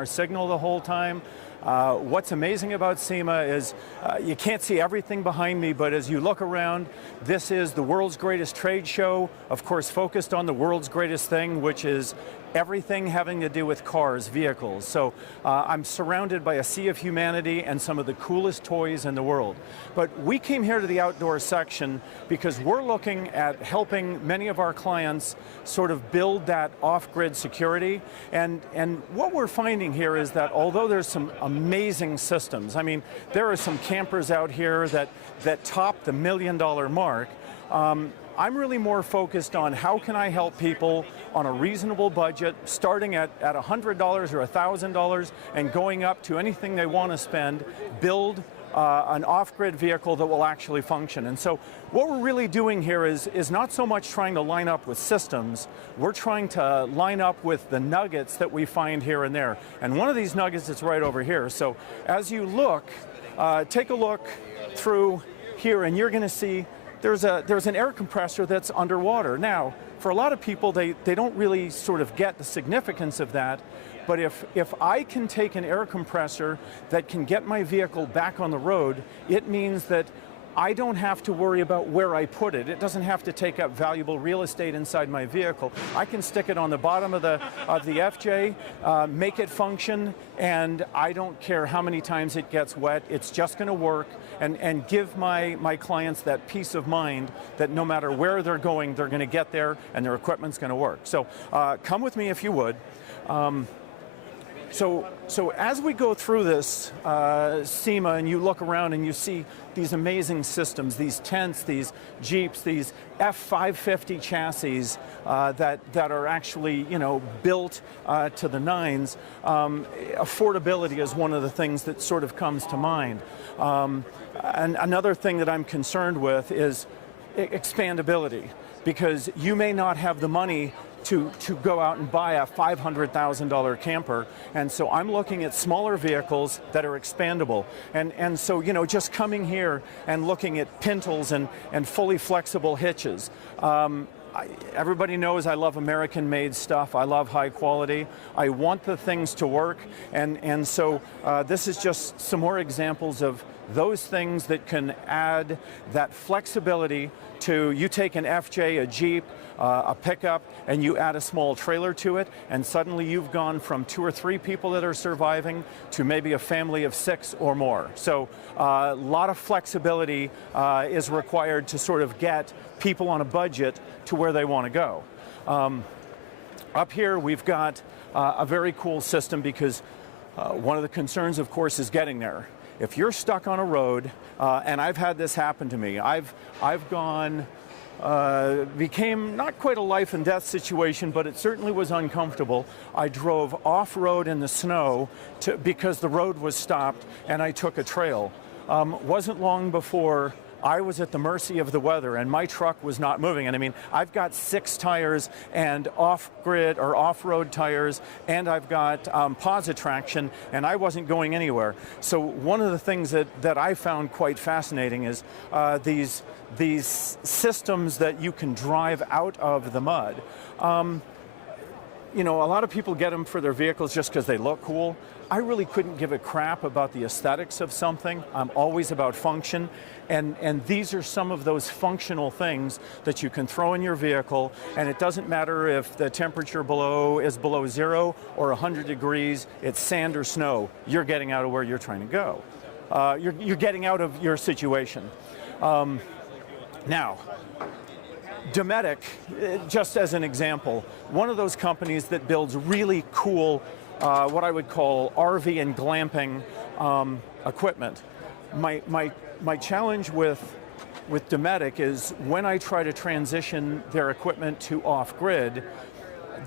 our signal the whole time. What's amazing about SEMA is you can't see everything behind me, but as you look around, this is the world's greatest trade show, of course focused on the world's greatest thing, which is everything having to do with cars, vehicles. So I'm surrounded by a sea of humanity and some of the coolest toys in the world. But we came here to the outdoor section because we're looking at helping many of our clients sort of build that off-grid security. And what we're finding here is that although there's some amazing systems, I mean, there are some campers out here that top the $1 million mark. I'm really more focused on how can I help people on a reasonable budget, starting at $100 or $1,000 and going up to anything they want to spend, build an off-grid vehicle that will actually function. And so what we're really doing here is not so much trying to line up with systems, we're trying to line up with the nuggets that we find here and there. And one of these nuggets is right over here. So as you look, take a look through here and you're going to see there's an air compressor that's underwater. Now, for a lot of people, they don't really sort of get the significance of that, but if I can take an air compressor that can get my vehicle back on the road, it means that I don't have to worry about where I put it. It doesn't have to take up valuable real estate inside my vehicle. I can stick it on the bottom of the FJ, make it function, and I don't care how many times it gets wet. It's just going to work and give my clients that peace of mind that no matter where they're going to get there and their equipment's going to work. So come with me if you would. So as we go through this SEMA and you look around and you see these amazing systems, these tents, these Jeeps, these F550 chassis that are actually, you know, built to the nines, affordability is one of the things that sort of comes to mind. And another thing that I'm concerned with is expandability, because you may not have the money to go out and buy a $500,000 camper, and so I'm looking at smaller vehicles that are expandable. And so, you know, just coming here and looking at pintles and fully flexible hitches. Everybody knows I love American-made stuff. I love high quality. I want the things to work, and so this is just some more examples of those things that can add that flexibility to, you take an FJ, a Jeep, a pickup, and you add a small trailer to it, and suddenly you've gone from 2 or 3 people that are surviving to maybe a family of 6 or more. So a lot of flexibility is required to sort of get people on a budget to where they want to go. Up here we've got a very cool system because one of the concerns, of course, is getting there. If you're stuck on a road, and I've had this happen to me, I've gone, became not quite a life and death situation, but it certainly was uncomfortable. I drove off-road in the snow because the road was stopped, and I took a trail. Wasn't long before I was at the mercy of the weather, and my truck was not moving. And I mean, I've got 6 tires and off-grid or off-road tires, and I've got posi traction, and I wasn't going anywhere. So one of the things that I found quite fascinating is these systems that you can drive out of the mud. You know, a lot of people get them for their vehicles just because they look cool. I really couldn't give a crap about the aesthetics of something. I'm always about function, and these are some of those functional things that you can throw in your vehicle, and it doesn't matter if the temperature is below 0 or 100 degrees, it's sand or snow, you're getting out of where you're trying to go. You're getting out of your situation. Now, Dometic, just as an example, one of those companies that builds really cool what I would call RV and glamping equipment. My challenge with Dometic is when I try to transition their equipment to off-grid,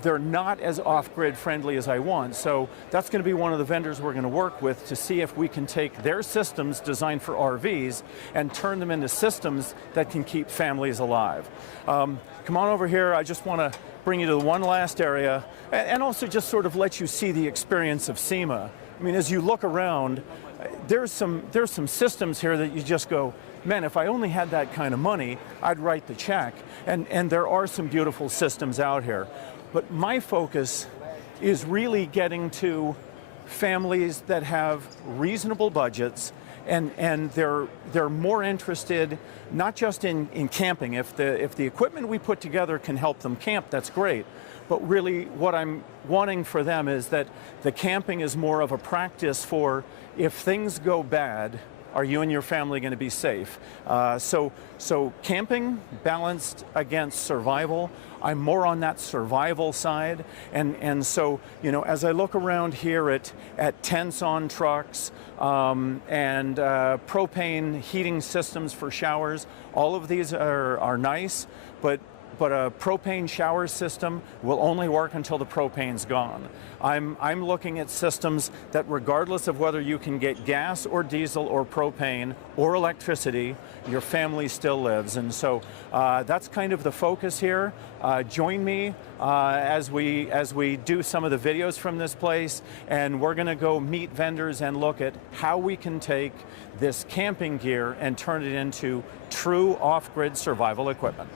they're not as off-grid friendly as I want. So that's going to be one of the vendors we're going to work with to see if we can take their systems designed for RVs and turn them into systems that can keep families alive. Come on over here. I just want to bring you to one last area and also just sort of let you see the experience of SEMA. I mean, as you look around, there's some systems here that you just go, man, if I only had that kind of money, I'd write the check. And there are some beautiful systems out here. But my focus is really getting to families that have reasonable budgets, and they're more interested not just in camping. If the equipment we put together can help them camp, that's great. But really what I'm wanting for them is that the camping is more of a practice for, if things go bad, are you and your family going to be safe? So camping balanced against survival. I'm more on that survival side, and so, you know, as I look around here at tents on trucks and propane heating systems for showers, all of these are nice, but a propane shower system will only work until the propane's gone. I'm looking at systems that, regardless of whether you can get gas or diesel or propane or electricity, your family still lives. And so that's kind of the focus here. Join me as we do some of the videos from this place, and we're going to go meet vendors and look at how we can take this camping gear and turn it into true off-grid survival equipment.